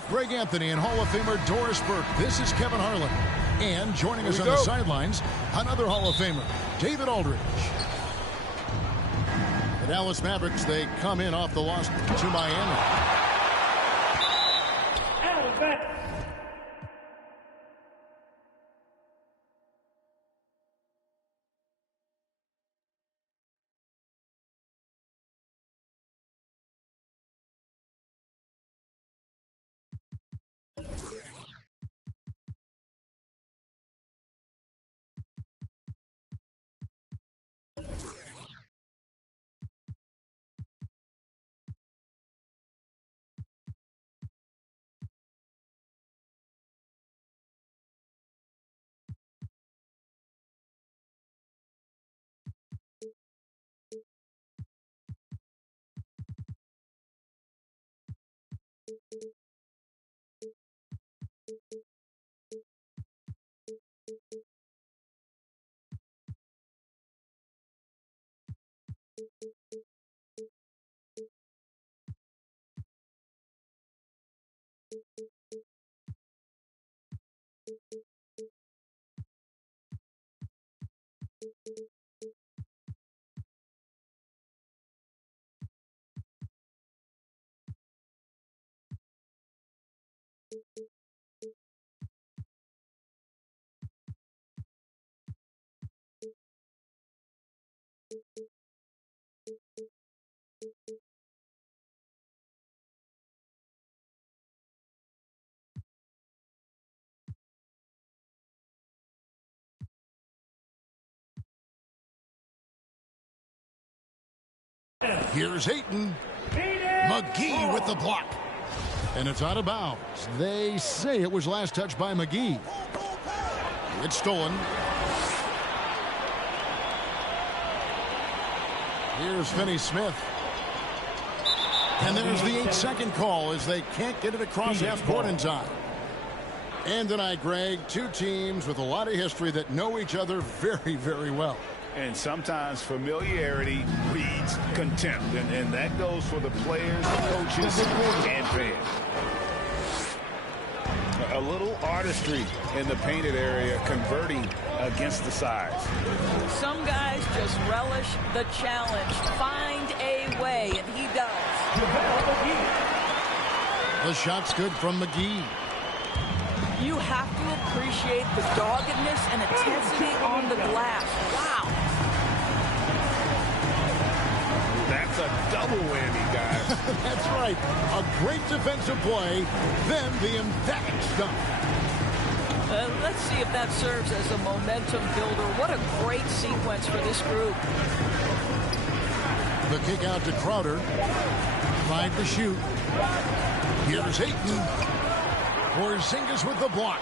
With Greg Anthony and Hall of Famer Doris Burke, this is Kevin Harlan. And joining us on the sidelines, another Hall of Famer, David Aldridge. The Dallas Mavericks, they come in off the loss to Miami. Here's Ayton. McGee with the block. And it's out of bounds. They say it was last touched by McGee. It's stolen. Here's Finney-Smith. And there's the 8-second call as they can't get it across half court in time. And tonight, Greg, two teams with a lot of history that know each other very, very well. And sometimes familiarity breeds contempt. And that goes for the players, coaches, and fans. A little artistry in the painted area, converting against the size. Some guys just relish the challenge. Find a way, and he does. The shot's good from McGee. You have to appreciate the doggedness and intensity on the glass. Wow. That's a double whammy, guys. That's right. A great defensive play, then the emphatic dunk. Let's see if that serves as a momentum builder. What a great sequence for this group. The kick out to Crowder. 5 to shoot. Here's Ayton. Porzingis with the block.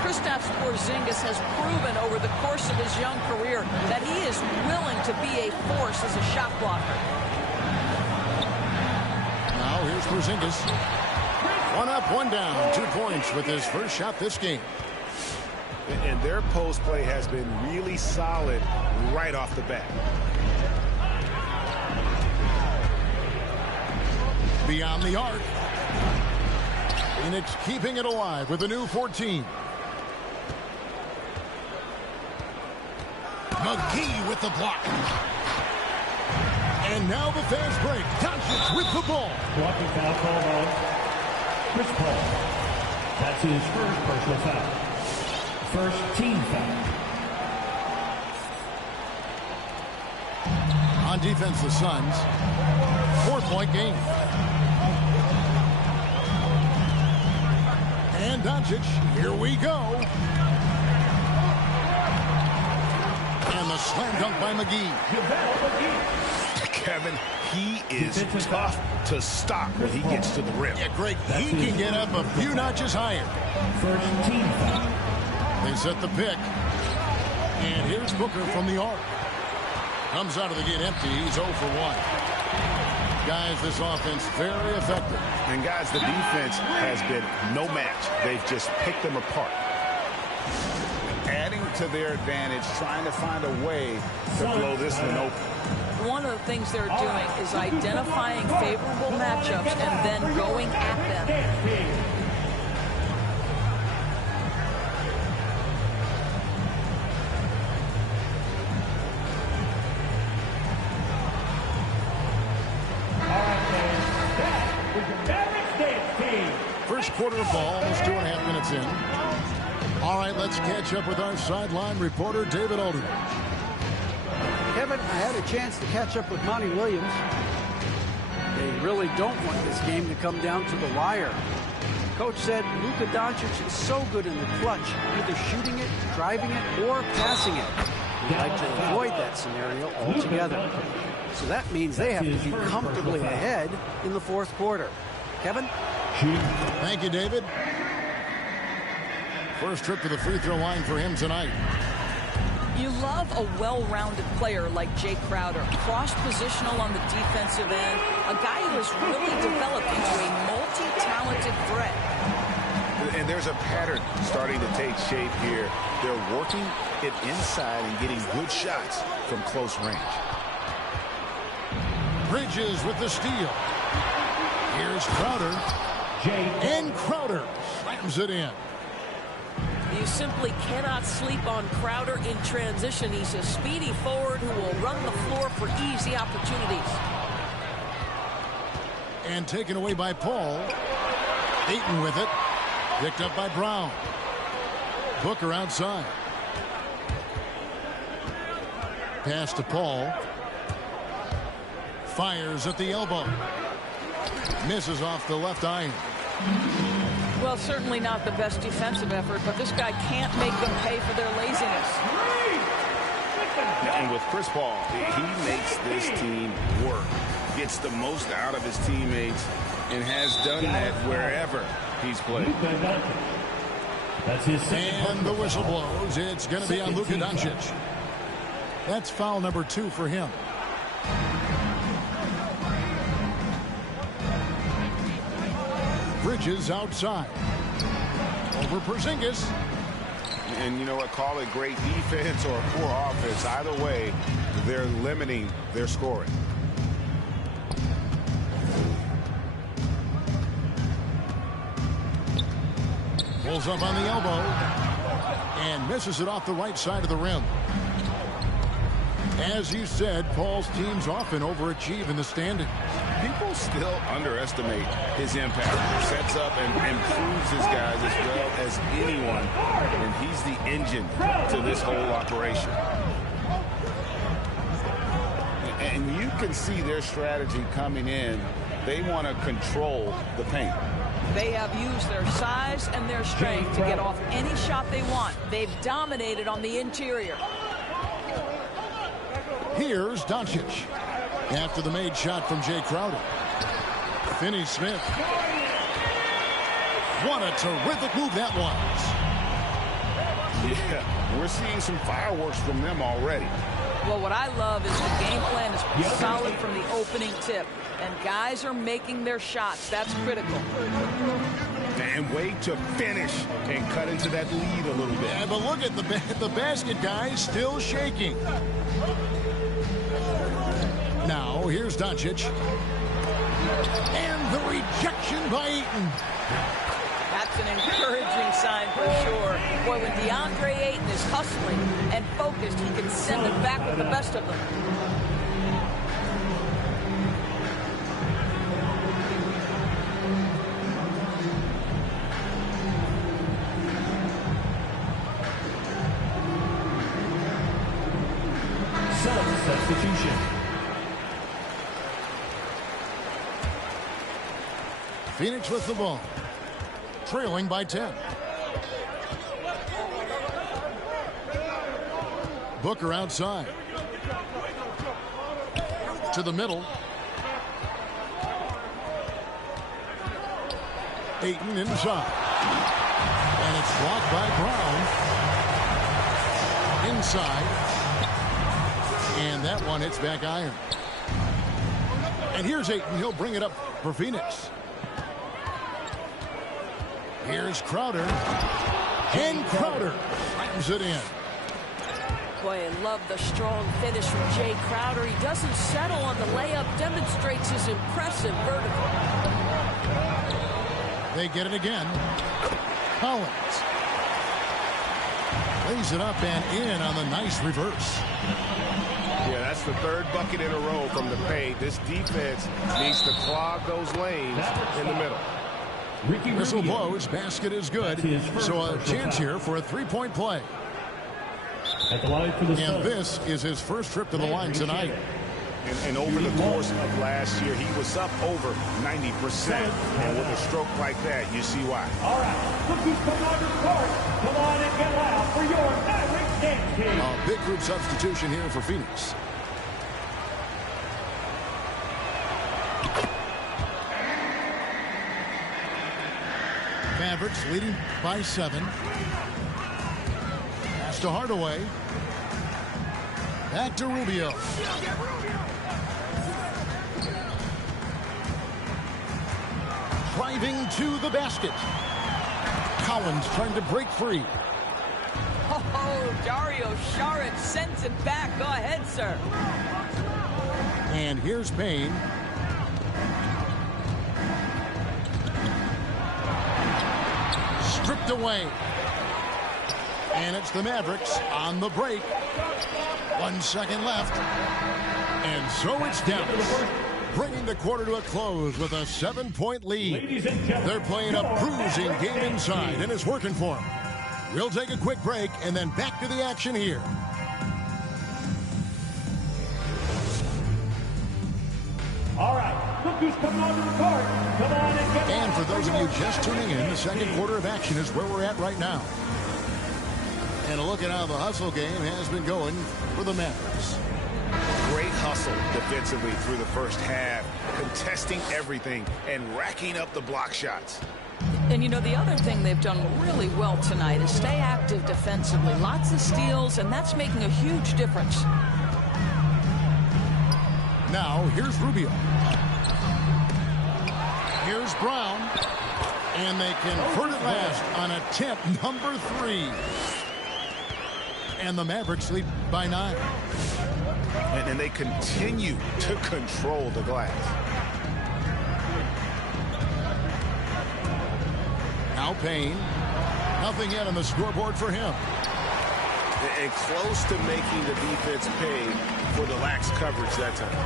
Kristaps Porzingis has proven over the course of his young career that he is willing to be a force as a shot blocker. Now here's Porzingis. 1 up, 1 down. 2 points with his first shot this game. And their post play has been really solid right off the bat. Beyond the arc. Phoenix keeping it alive with a new 14. McGee with the block. And now the fast break. Doncic with the ball. Blocking foul called on Chris Paul. That's his first personal foul. First team foul. On defense, the Suns. 4-point game. And Doncic, here we go. And the slam dunk by McGee. Kevin, he is tough to stop when he gets to the rim. Yeah, Greg, he can get up a few notches higher. First team foul. They set the pick. And here's Booker from the arc. Comes out of the gate empty. He's 0 for 1. Guys, this offense very effective. And guys, the defense has been no match. They've just picked them apart. Adding to their advantage, trying to find a way to blow this one open. one of the things they're doing is identifying favorable matchups and then going at them. First quarter of ball, almost 2.5 minutes in. All right, let's catch up with our sideline reporter, David Aldridge. Kevin, I had a chance to catch up with Monty Williams. They really don't want this game to come down to the wire. Coach said Luka Doncic is so good in the clutch, either shooting it, driving it, or passing it. We'd like to avoid that scenario altogether. So that means they have to be comfortably ahead in the fourth quarter. Kevin? Thank you, David. First trip to the free throw line for him tonight. You love a well-rounded player like Jay Crowder, cross-positional on the defensive end, a guy who has really developed into a multi-talented threat. And there's a pattern starting to take shape here. They're working it inside and getting good shots from close range. Bridges with the steal. Here's Crowder. And Crowder slams it in. You simply cannot sleep on Crowder in transition. He's a speedy forward who will run the floor for easy opportunities. And taken away by Paul. Ayton with it. Picked up by Brown. Booker outside. Pass to Paul. Fires at the elbow. Misses off the left iron. Well, certainly not the best defensive effort, but this guy can't make them pay for their laziness. And with Chris Paul, he makes this team work, gets the most out of his teammates, and has done that wherever he's played. That's his and the whistle blows. It's going to be on Luka Doncic. That's foul number 2 for him. Bridges outside. Over Porzingis. And you know what? Call it great defense or poor offense. Either way, they're limiting their scoring. Pulls up on the elbow. And misses it off the right side of the rim. As you said, Paul's teams often overachieve in the standings. People still underestimate his impact. Sets up and improves his guys as well as anyone. And he's the engine to this whole operation. And you can see their strategy coming in. They want to control the paint. They have used their size and their strength to get off any shot they want. They've dominated on the interior. Here's Doncic. After the made shot from Jay Crowder. Finney-Smith. What a terrific move that was. Yeah, we're seeing some fireworks from them already. Well, what I love is the game plan is pretty solid from the opening tip. And guys are making their shots. That's critical. And wait to finish and cut into that lead a little bit. Yeah, but look at the basket, guys, still shaking. Now, here's Doncic. And the rejection by Ayton. That's an encouraging sign for sure. Boy, when DeAndre Ayton is hustling and focused, he can send it back with the best of them. Substitution. Phoenix with the ball. Trailing by 10. Booker outside. To the middle. Ayton inside. And it's blocked by Brown. Inside. And that one hits back iron. And here's Ayton. He'll bring it up for Phoenix. Here's Crowder. And Crowder slams it in. Boy, I love the strong finish from Jay Crowder. He doesn't settle on the layup, demonstrates his impressive vertical. They get it again. Collins lays it up and in on the nice reverse. Yeah, that's the third bucket in a row from the paint. This defense needs to clog those lanes in the middle. Whistle blows, basket is good. So a chance here for a three-point play. And this is his first trip to the line tonight. And over the course of last year, he was up over 90%. And with a stroke like that, you see why. All right, cookies come on the court. Come on and get loud for your Mavericks dance team. A big group substitution here for Phoenix. Mavericks leading by 7. Pass to Hardaway. Back to Rubio. Driving to the basket. Collins trying to break free. Oh, Dario Saric sends it back. Go ahead, sir. And here's Payne. Stripped away. And it's the Mavericks on the break. 1 second left. And so it's Dallas, bringing the quarter to a close with a 7-point lead. They're playing a bruising game inside, and it's working for them. We'll take a quick break and then back to the action here. All right, look who's coming onto the court. Come on and get And for those of you just tuning in, the second quarter of action is where we're at right now. And a look at how the hustle game has been going for the Mavericks. Great hustle defensively through the first half, contesting everything and racking up the block shots. And, you know, the other thing they've done really well tonight is stay active defensively. Lots of steals, and that's making a huge difference. Now, here's Rubio. Here's Brown. And they convert it last on attempt number 3. And the Mavericks lead by 9. And they continue to control the glass. Now Payne. Nothing yet on the scoreboard for him. And close to making the defense pay for the lax coverage that time.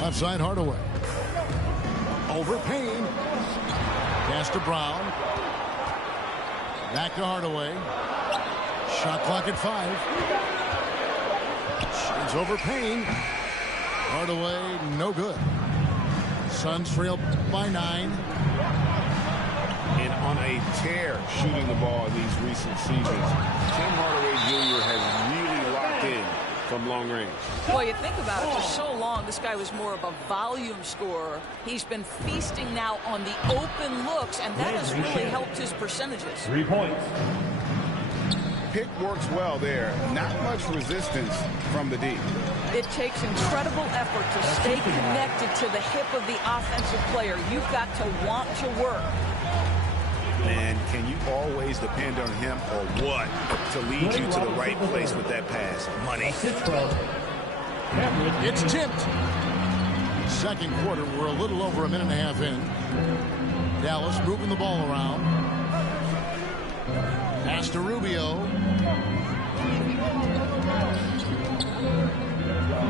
Left side Hardaway. Over Payne. Pass to Brown. Back to Hardaway. Shot clock at 5. Shades over Payne. Hardaway, no good. Suns trail by 9. And on a tear shooting the ball in these recent seasons, Tim Hardaway Jr. has really locked in from long range. Well, you think about it, for so long, this guy was more of a volume scorer. He's been feasting now on the open looks, and that has really helped his percentages. 3 points. Pick works well there. Not much resistance from the D. It takes incredible effort to stay connected to the hip of the offensive player. You've got to want to work. And can you always depend on him or what to lead you to the right place with that pass? Money. It's tipped. Second quarter, we're a little over a minute and a half in. Dallas moving the ball around. Pass to Rubio.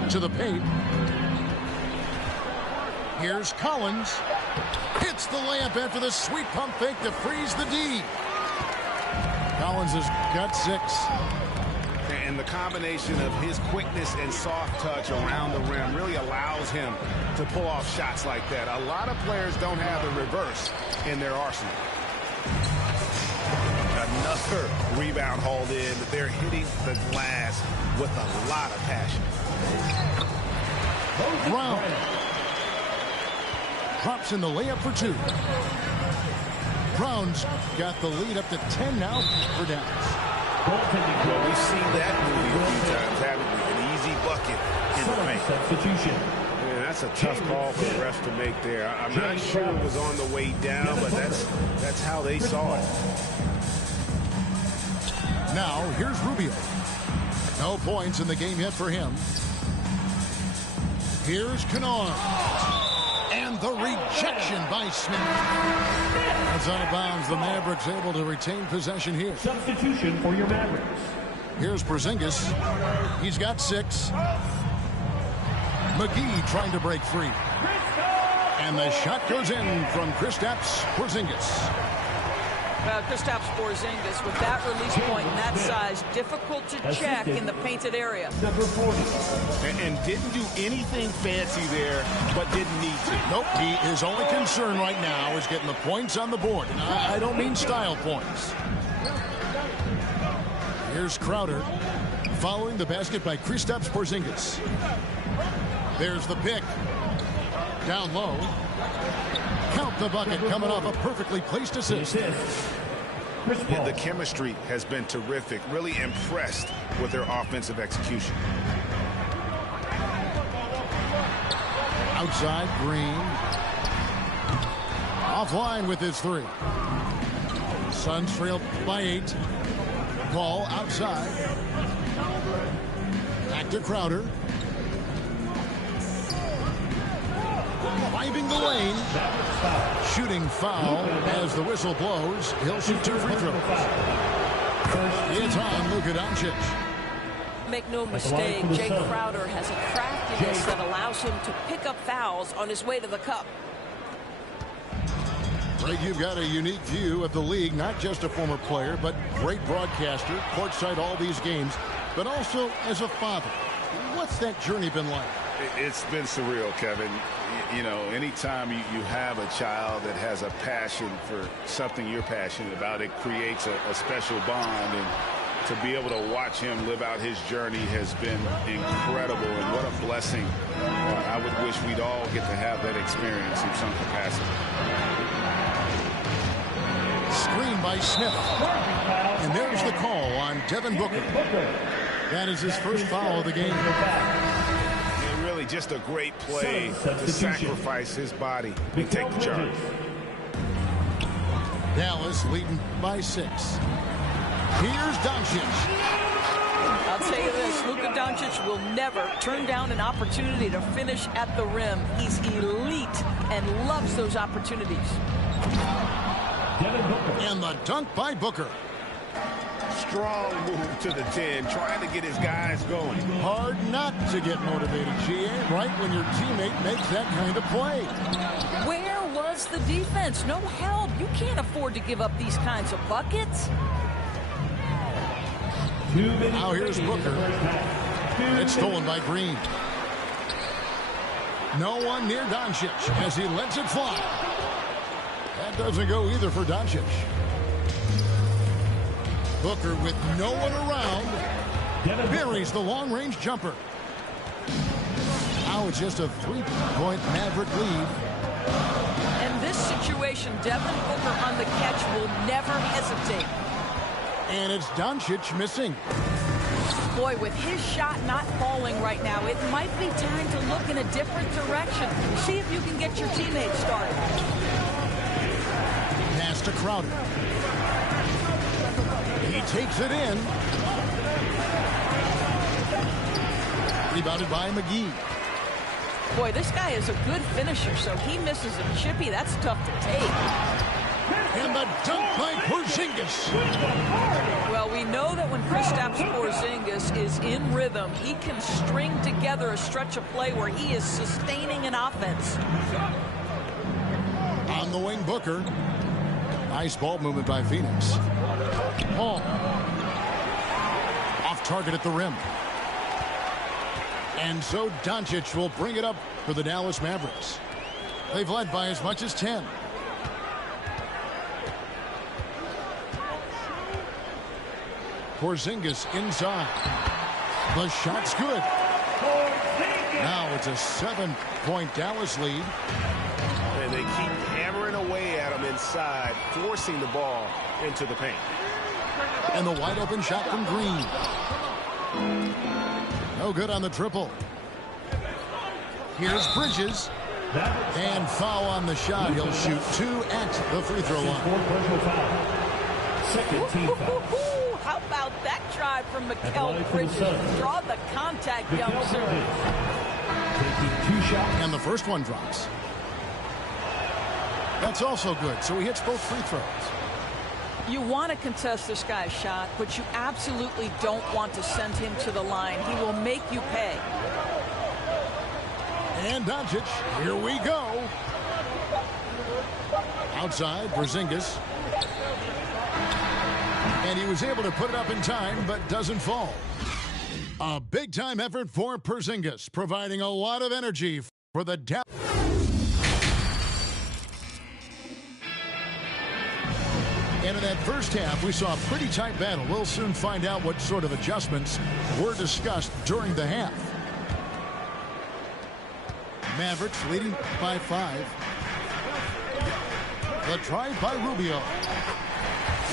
To the paint. Here's Collins. Hits the layup after the sweet pump fake to freeze the D. Collins has got 6. And the combination of his quickness and soft touch around the rim really allows him to pull off shots like that. A lot of players don't have the reverse in their arsenal. Another rebound hauled in. They're hitting the glass with a lot of passion. Brown drops in the layup for 2. Brown's got the lead up to 10 now for Dallas. Well, we've seen that movie a few times, haven't we? An easy bucket in the paint. Substitution. Yeah, that's a tough call for the refs to make there. I'm not sure it was on the way down, but that's how they saw it. Now, here's Rubio. No points in the game yet for him. Here's Kennard. And the rejection by Smith. That's out of bounds. The Mavericks able to retain possession here. Substitution for your Mavericks. Here's Porzingis. He's got 6. McGee trying to break free. And the shot goes in from Kristaps Porzingis. Kristaps Porzingis with that release point and that size, difficult to check in the painted area. Number 40. And didn't do anything fancy there, but didn't need to. Nope, his only concern right now is getting the points on the board. And I don't mean style points. Here's Crowder following the basket by Kristaps Porzingis. There's the pick. Down low. Count the bucket coming off a perfectly placed assist. And the chemistry has been terrific. Really impressed with their offensive execution. Outside, Green. Offline with his 3. Suns trailed by 8. Ball outside. Back to Crowder. Driving the lane. Shooting foul as the whistle blows. He'll shoot 2 free throws. It's on Luka Doncic. Make no mistake, Jay Crowder has a craftiness that allows him to pick up fouls on his way to the cup. Greg, you've got a unique view of the league, not just a former player, but great broadcaster, courtside all these games, but also as a father. What's that journey been like? It's been surreal, Kevin. You know, anytime you have a child that has a passion for something you're passionate about, it creates a special bond. And to be able to watch him live out his journey has been incredible. And what a blessing. I would wish we'd all get to have that experience in some capacity. Screen by Smith. And there's the call on Devin Booker. That is his first foul of the game. And really just a great play to sacrifice his body and take the charge. Dallas leading by 6. Here's Doncic. I'll tell you this, Luka Doncic will never turn down an opportunity to finish at the rim. He's elite and loves those opportunities. And the dunk by Booker. Strong move to the 10, trying to get his guys going. Hard not to get motivated, GA, right when your teammate makes that kind of play. Where was the defense? No help. You can't afford to give up these kinds of buckets. Now here's Booker. It's stolen by Green. No one near Doncic as he lets it fly. That doesn't go either for Doncic. Booker with no one around buries the long-range jumper. Now it's just a 3-point Maverick lead. In this situation, Devin Booker on the catch will never hesitate. And it's Doncic missing. Boy, with his shot not falling right now, it might be time to look in a different direction. See if you can get your teammates started. Pass to Crowder. He takes it in. Rebounded by McGee. Boy, this guy is a good finisher, so he misses a chippy. That's tough to take. And the dunk by Porzingis. Well, we know that when Kristaps Porzingis is in rhythm, he can string together a stretch of play where he is sustaining an offense. On the wing, Booker. Nice ball movement by Phoenix. Paul. Off target at the rim. And so Doncic will bring it up for the Dallas Mavericks. They've led by as much as 10. Porzingis inside. The shot's good. Now it's a 7-point Dallas lead. And they keep hammering away at him inside, forcing the ball into the paint. And the wide open shot from Green. No good on the triple. Here's Bridges. And foul on the shot. He'll shoot 2 at the free throw line. Second team foul. How about that drive from Mikal Bridges? Draw the contact, young sir. Taking 2 shots. And the first one drops. That's also good. So he hits both free throws. You want to contest this guy's shot, but you absolutely don't want to send him to the line. He will make you pay. And Doncic, here we go. Outside, Porzingis. And he was able to put it up in time, but doesn't fall. A big-time effort for Porzingis, providing a lot of energy for the Dallas. And in that first half, we saw a pretty tight battle. We'll soon find out what sort of adjustments were discussed during the half. Mavericks leading by 5. The try by Rubio.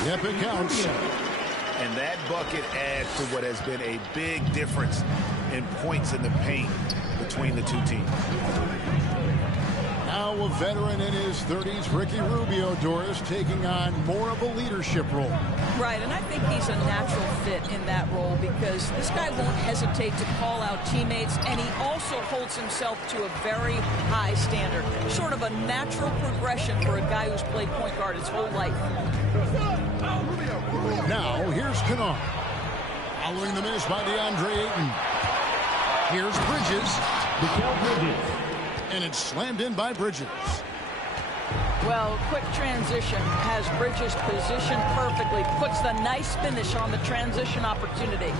Yep, it counts. And that bucket adds to what has been a big difference in points in the paint between the two teams. Now a veteran in his 30s, Ricky Rubio, Doris, taking on more of a leadership role. Right, and I think he's a natural fit in that role because this guy won't hesitate to call out teammates, and he also holds himself to a very high standard. Sort of a natural progression for a guy who's played point guard his whole life. Now, here's Kennard. Following the miss by DeAndre Ayton. Here's Bridges. Mikal Bridges. And it's slammed in by Bridges. Well, quick transition has Bridges positioned perfectly. Puts the nice finish on the transition opportunity.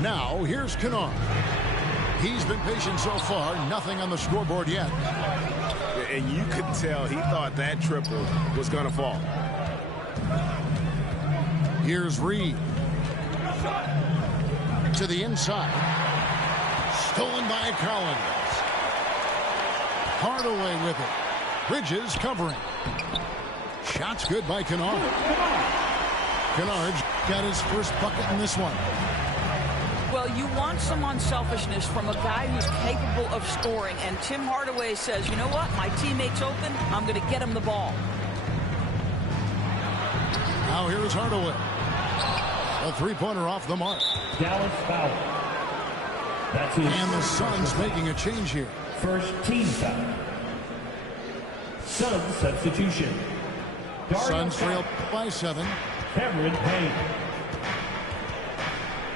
Now, here's Kennard. He's been patient so far. Nothing on the scoreboard yet. And you could tell he thought that triple was going to fall. Here's Reed. To the inside. Stolen by Collins. Hardaway with it. Bridges covering. Shot's good by Kennard. Kennard's got his first bucket in this one. Well, you want some unselfishness from a guy who's capable of scoring. And Tim Hardaway says, you know what? My teammate's open. I'm going to get him the ball. Now here's Hardaway. A three-pointer off the mark. Dallas foul. That's his. And the Suns making a change here. First team foul. Suns substitution. Suns trail by 7. Cameron Payne.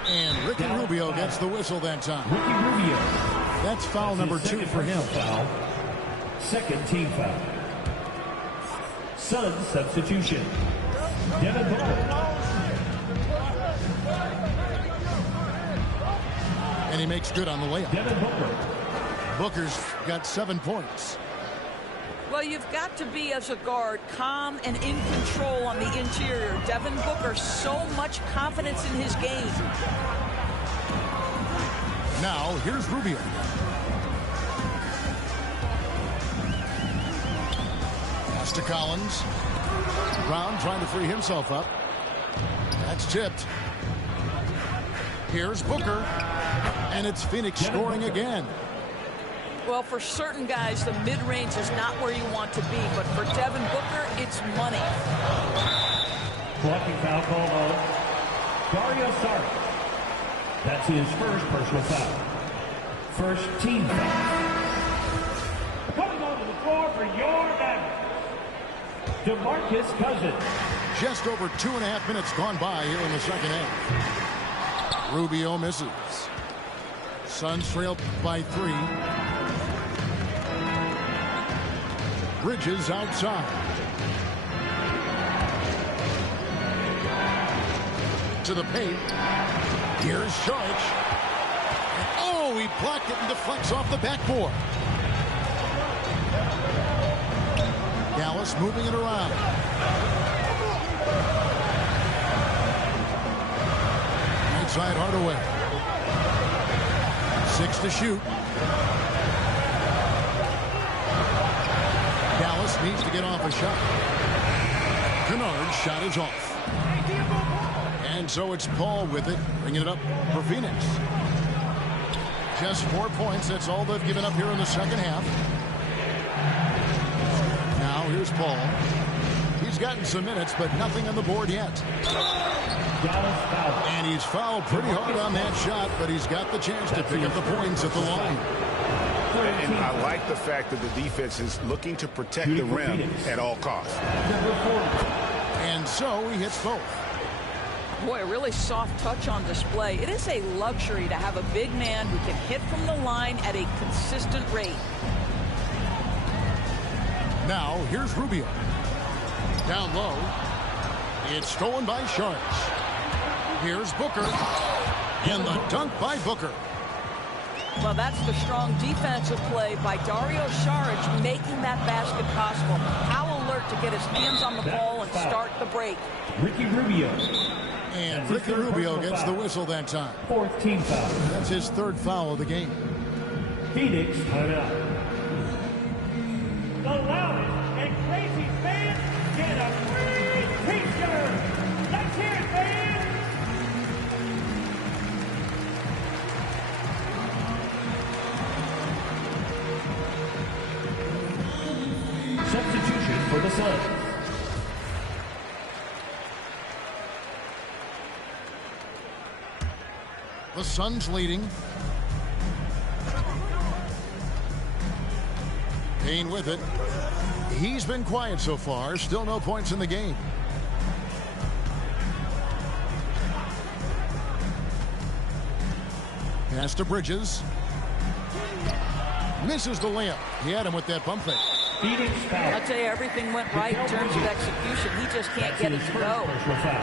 And Ricky Rubio gets the whistle that time. Ricky Rubio. That's foul number 2 for him. Foul. Second team foul. Suns substitution. Devin Booker. And he makes good on the layup. Devin Booker. Booker's got 7 points. Well, you've got to be, as a guard, calm and in control on the interior. Devin Booker, so much confidence in his game. Now, here's Rubio. Pass to Collins. Brown trying to free himself up. That's tipped. Here's Booker. And it's Phoenix scoring again. Well, for certain guys, the mid-range is not where you want to be. But for Devin Booker, it's money. Blocking foul call on Dario Saric. That's his first personal foul. First team foul. Coming onto the floor for your Mavericks, DeMarcus Cousins. Just over 2.5 minutes gone by here in the second half. Rubio misses. Suns trail by 3. Bridges outside. To the paint. Here's Saric. Oh, he blocked it and deflects off the backboard. Dallas moving it around. Right side Hardaway. 6 to shoot. Dallas needs to get off a shot. Kennard's shot is off. And so it's Paul with it, bringing it up for Phoenix. Just 4 points. That's all they've given up here in the second half. Now here's Paul. He's gotten some minutes, but nothing on the board yet. And he's fouled pretty hard on that shot, but he's got the chance to pick up the points at the line. And I like the fact that the defense is looking to protect the rim at all costs. And so he hits both. Boy, a really soft touch on display. It is a luxury to have a big man who can hit from the line at a consistent rate. Now, here's Rubio. Down low. It's stolen by Sharks. Here's Booker. And the dunk by Booker. Well, that's the strong defensive play by Dario Saric, making that basket possible. How alert to get his hands on the ball and start the break. Ricky Rubio. And Ricky Rubio gets the whistle that time. 4th team foul. That's his 3rd foul of the game. Phoenix timeout. The loudest and crazy fans get a free t-shirt. Let's hear it, fans. Substitution for the Suns. The Suns leading. Payne with it. He's been quiet so far. Still no points in the game. Pass to Bridges. Misses the layup. He had him with that bump fake. Phoenix foul. I'd say everything went right in terms of execution. He just can't get it to go. Personal foul.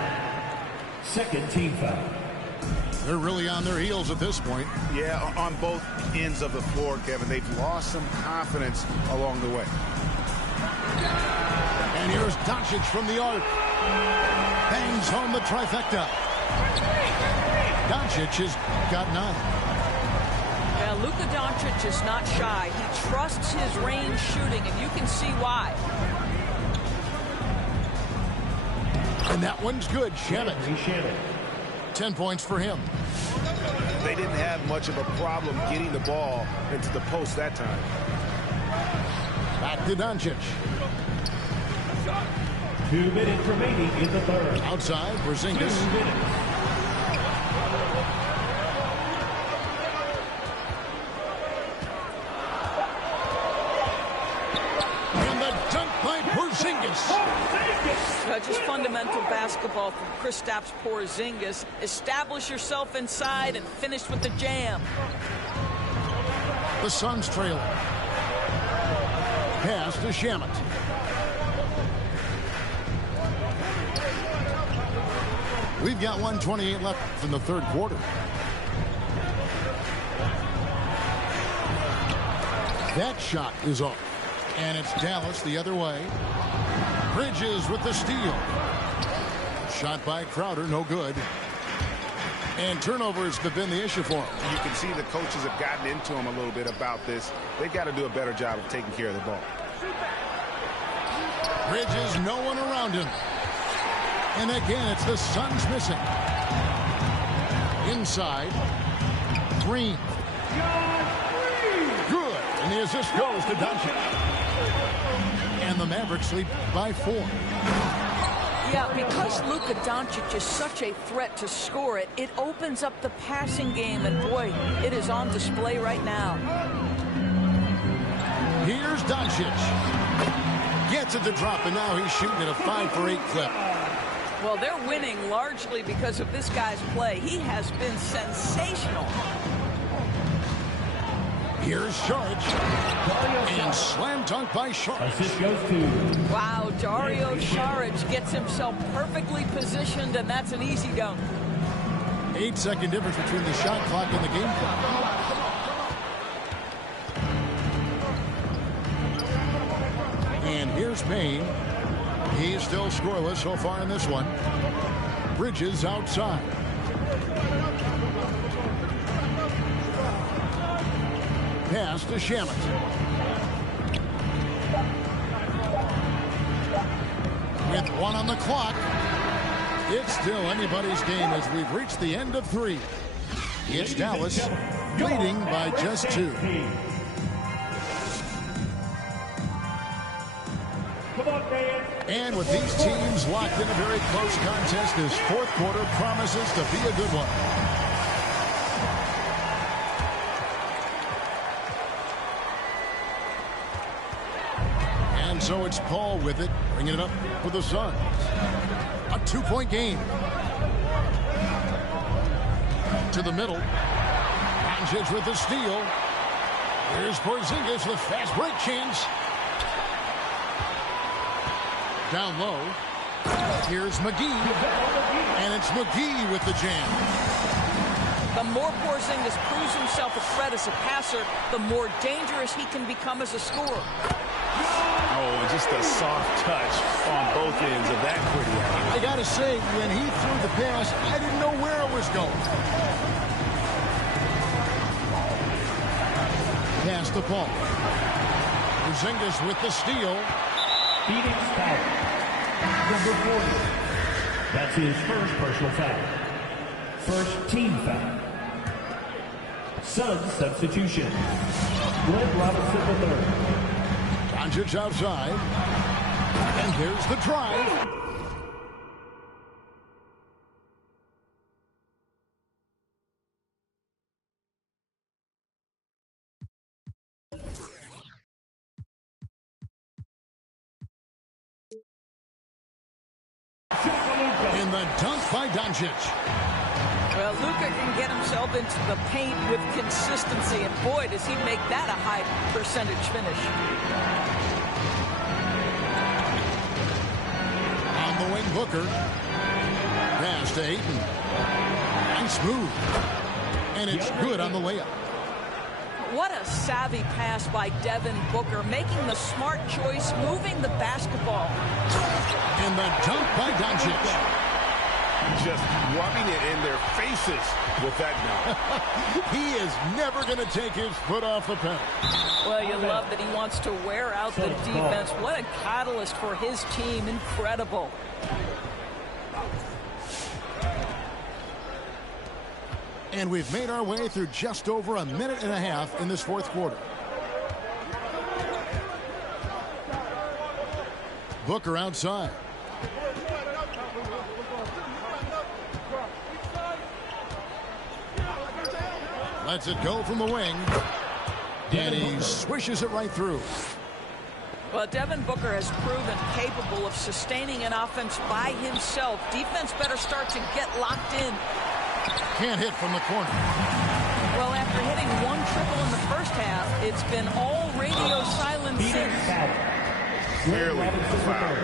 2nd team foul. They're really on their heels at this point. Yeah, on both ends of the floor, Kevin. They've lost some confidence along the way. And here's Doncic from the arc. Bangs home the trifecta. Doncic has got 9. Yeah, Luka Doncic is not shy. He trusts his range shooting, and you can see why. And that one's good. Shannon. 10 points for him. They didn't have much of a problem getting the ball into the post that time. Back to Doncic. 2 minutes remaining in the 3rd. Outside, Porzingis. 2 minutes. And the dunk by Porzingis. Just fundamental basketball from Kristaps Porzingis. Establish yourself inside and finish with the jam. The Suns trail. Pass to Shamet. We've got 1:28 left in the 3rd quarter. That shot is off. And it's Dallas the other way. Bridges with the steal. Shot by Crowder, no good. And turnovers have been the issue for him. You can see the coaches have gotten into him a little bit about this. They've got to do a better job of taking care of the ball. Bridges, no one around him. And again, it's the Suns missing. Inside. Green. Good. And the assist goes to Doncic. And the Mavericks lead by 4. Yeah, because Luka Doncic is such a threat to score it, it opens up the passing game, and boy, it is on display right now. Here's Doncic. Gets it to drop, and now he's shooting at a 5-for-8 clip. Well, they're winning largely because of this guy's play. He has been sensational. Here's Saric. And slam dunk by Saric. Assist goes to. Wow, Dario Saric gets himself perfectly positioned, and that's an easy dunk. 8-second difference between the shot clock and the game clock. And here's Payne. He's still scoreless so far in this one. Bridges outside. Pass to Shamet. With 1 on the clock, it's still anybody's game as we've reached the end of 3. It's Dallas leading by just 2. Come on, man. And with these teams locked in a very close contest, this fourth quarter promises to be a good one. And so it's Paul with it, bringing it up for the Suns. A 2-point game. To the middle. Doncic with the steal. Here's Porzingis with fast break chance. Down low. Here's McGee. And it's McGee with the jam. The more Porzingis proves himself a threat as a passer, the more dangerous he can become as a scorer. Oh, and just a soft touch on both ends of that pretty alley. I gotta say, when he threw the pass, I didn't know where it was going. Pass to Paul. Porzingis with the steal. Phoenix foul. Number 40. That's his first personal foul. First team foul. Suns substitution. Glenn Robinson III. Doncic outside. And there's the drive. In the dunk by Doncic. Well, Luka can get himself into the paint with consistency, and boy, does he make that a high percentage finish. On the wing, Booker. Pass to Ayton. Nice move. And it's good on the layup. What a savvy pass by Devin Booker, making the smart choice, moving the basketball. And the dunk by Doncic. Just rubbing it in their faces with that dunk. He is never going to take his foot off the pedal. Well, you love that he wants to wear out the defense. What a catalyst for his team. Incredible. And we've made our way through just over a minute and a half in this fourth quarter. Booker outside. Lets it go from the wing. And he swishes it right through. Well, Devin Booker has proven capable of sustaining an offense by himself. Defense better start to get locked in. Can't hit from the corner. Well, after hitting one triple in the first half, it's been all radio silence since. Clearly foul.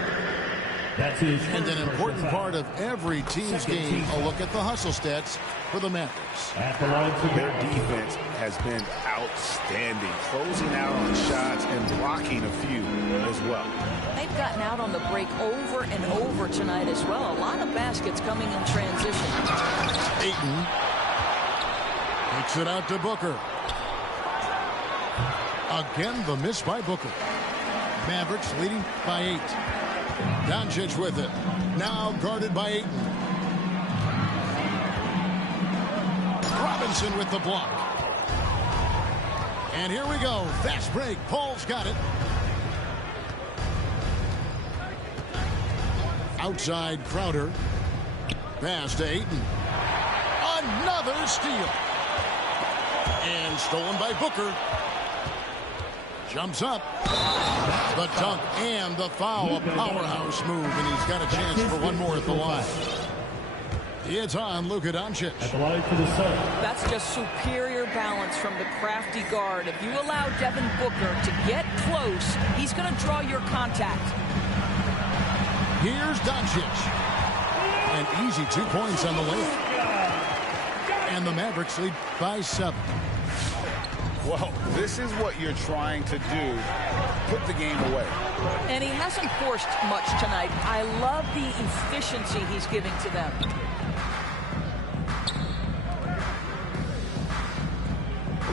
That's his And an important part of every team's game, a look at the hustle stats for the Mavericks. At the line to Their defense has been outstanding, closing out on shots and blocking a few as well. They've gotten out on the break over and over tonight as well. A lot of baskets coming in transition. Ayton takes it out to Booker. Again, the miss by Booker. Mavericks leading by 8. Doncic with it. Now guarded by Ayton. Robinson with the block. And here we go. Fast break. Paul's got it. Outside Crowder. Pass to Ayton. Another steal. And stolen by Booker. Jumps up. The dunk and the foul. A powerhouse move. And he's got a chance for one more at the line. It's on Luka Doncic. At the line for the Suns. That's just superior balance from the crafty guard. If you allow Devin Booker to get close, he's going to draw your contact. Here's Doncic. An easy 2 points on the layup. And the Mavericks lead by 7. Well, this is what you're trying to do. Put the game away. And he hasn't forced much tonight. I love the efficiency he's giving to them.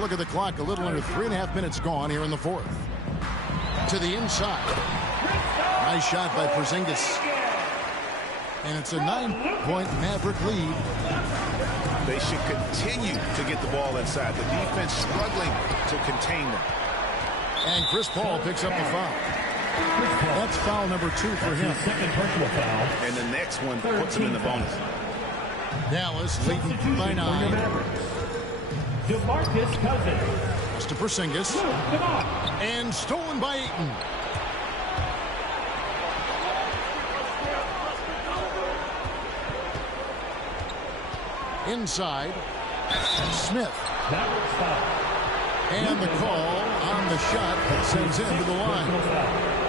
Look at the clock. A little under 3.5 minutes gone here in the fourth. To the inside. Nice shot by Porzingis. And it's a 9-point Maverick lead. They should continue to get the ball inside. The defense struggling to contain them. And Chris Paul picks up the foul. That's foul number 2 for him. Second personal foul. And the next one puts him in the bonus. Dallas leading by 9. DeMarcus Cousins. To Porzingis. And stolen by Ayton. Inside. Smith. And the call on the shot that sends him to the line.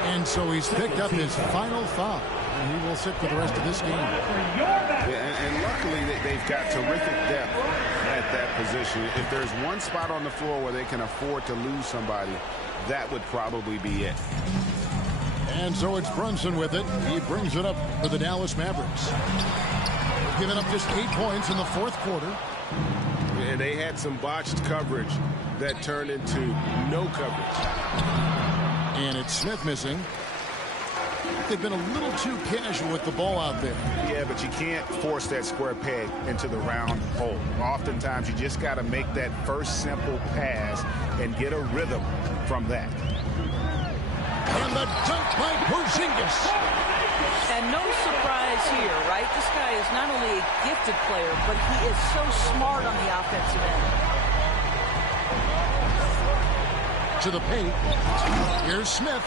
And so he's picked up his final foul. And he will sit for the rest of this game. Yeah, and luckily they've got terrific depth at that position. If there's one spot on the floor where they can afford to lose somebody, that would probably be it. And so it's Brunson with it. He brings it up for the Dallas Mavericks. Giving up just 8 points in the 4th quarter. And they had some botched coverage that turned into no coverage. And it's Smith missing. They've been a little too casual with the ball out there. Yeah, but you can't force that square peg into the round hole. Oftentimes, you just got to make that first simple pass and get a rhythm from that. And the dunk by Porzingis. And no surprise here, right? This guy is not only a gifted player, but he is so smart on the offensive end. To the paint. Here's Smith.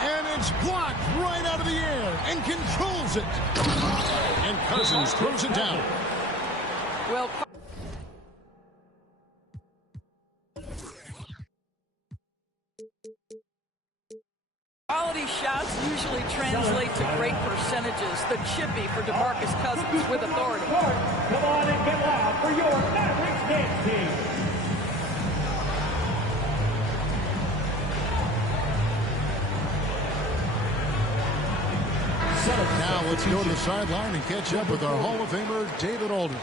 And it's blocked right out of the air and controls it. And Cousins throws it down. Well, quality shots usually translate to great percentages. The chippy for DeMarcus Cousins with authority. Come on and get loud for your Mavericks dance team. Now let's go to the sideline and catch up with our Hall of Famer, David Aldridge.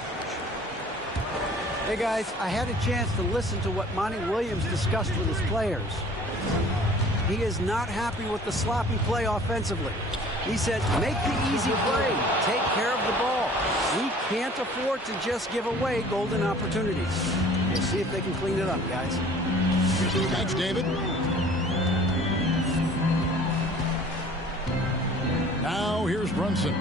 Hey, guys, I had a chance to listen to what Monty Williams discussed with his players. He is not happy with the sloppy play offensively. He said, make the easy play. Take care of the ball. We can't afford to just give away golden opportunities. We'll see if they can clean it up, guys. Thanks, David. Now here's Brunson.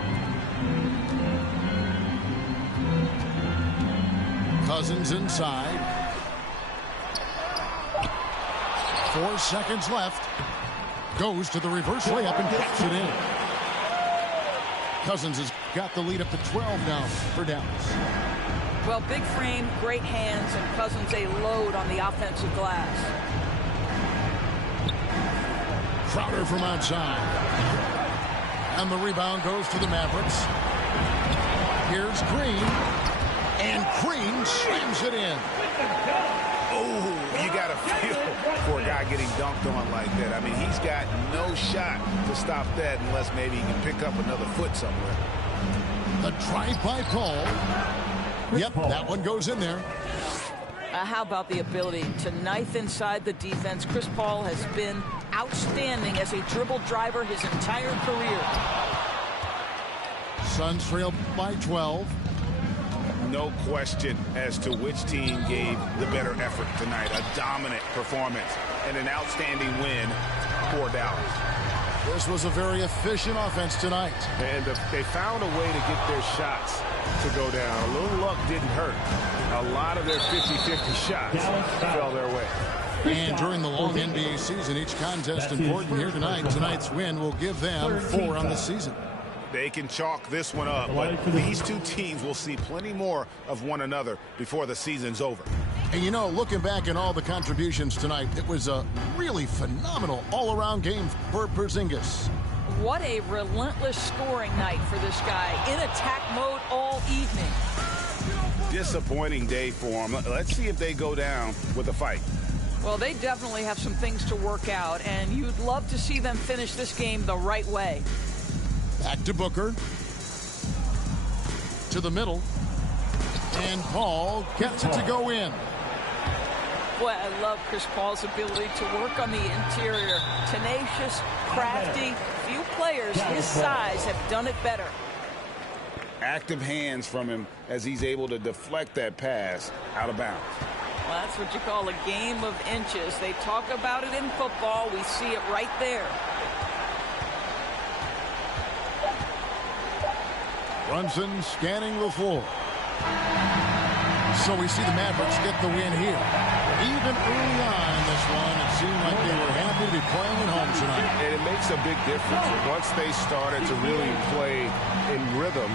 Cousins inside. 4 seconds left. Goes to the reverse layup and kicks it in. Cousins has got the lead up to 12 now for Dallas. Well, big frame, great hands, and Cousins a load on the offensive glass. Crowder from outside. And the rebound goes to the Mavericks. Here's Green. And Green slams it in. Oh, you got to feel for a guy getting dunked on like that. I mean, he's got no shot to stop that unless maybe he can pick up another foot somewhere. The drive by Paul. Yep, that one goes in there. How about the ability to knife inside the defense? Chris Paul has been outstanding as a dribble driver his entire career. Suns trail by 12. No question as to which team gave the better effort tonight. A dominant performance and an outstanding win for Dallas. This was a very efficient offense tonight. And they found a way to get their shots to go down. A little luck didn't hurt. A lot of their 50-50 shots fell their way. And during the long NBA season, each contest important here tonight. Tonight's win will give them 4 on the season. They can chalk this one up, but these two teams will see plenty more of one another before the season's over. And you know, looking back at all the contributions tonight, it was a really phenomenal all-around game for Porzingis. What a relentless scoring night for this guy. In attack mode all evening. Disappointing day for him. Let's see if they go down with a fight. Well, they definitely have some things to work out, and you'd love to see them finish this game the right way. Back to Booker. To the middle. And Paul gets it to go in. Boy, I love Chris Paul's ability to work on the interior. Tenacious, crafty. Few players his size have done it better. active hands from him as he's able to deflect that pass out of bounds. Well, that's what you call a game of inches. They talk about it in football. We see it right there. Brunson scanning the floor. So we see the Mavericks get the win here. Even early on in this one, it seemed like they were happy to be playing at home tonight. And it makes a big difference. Once they started to really play in rhythm,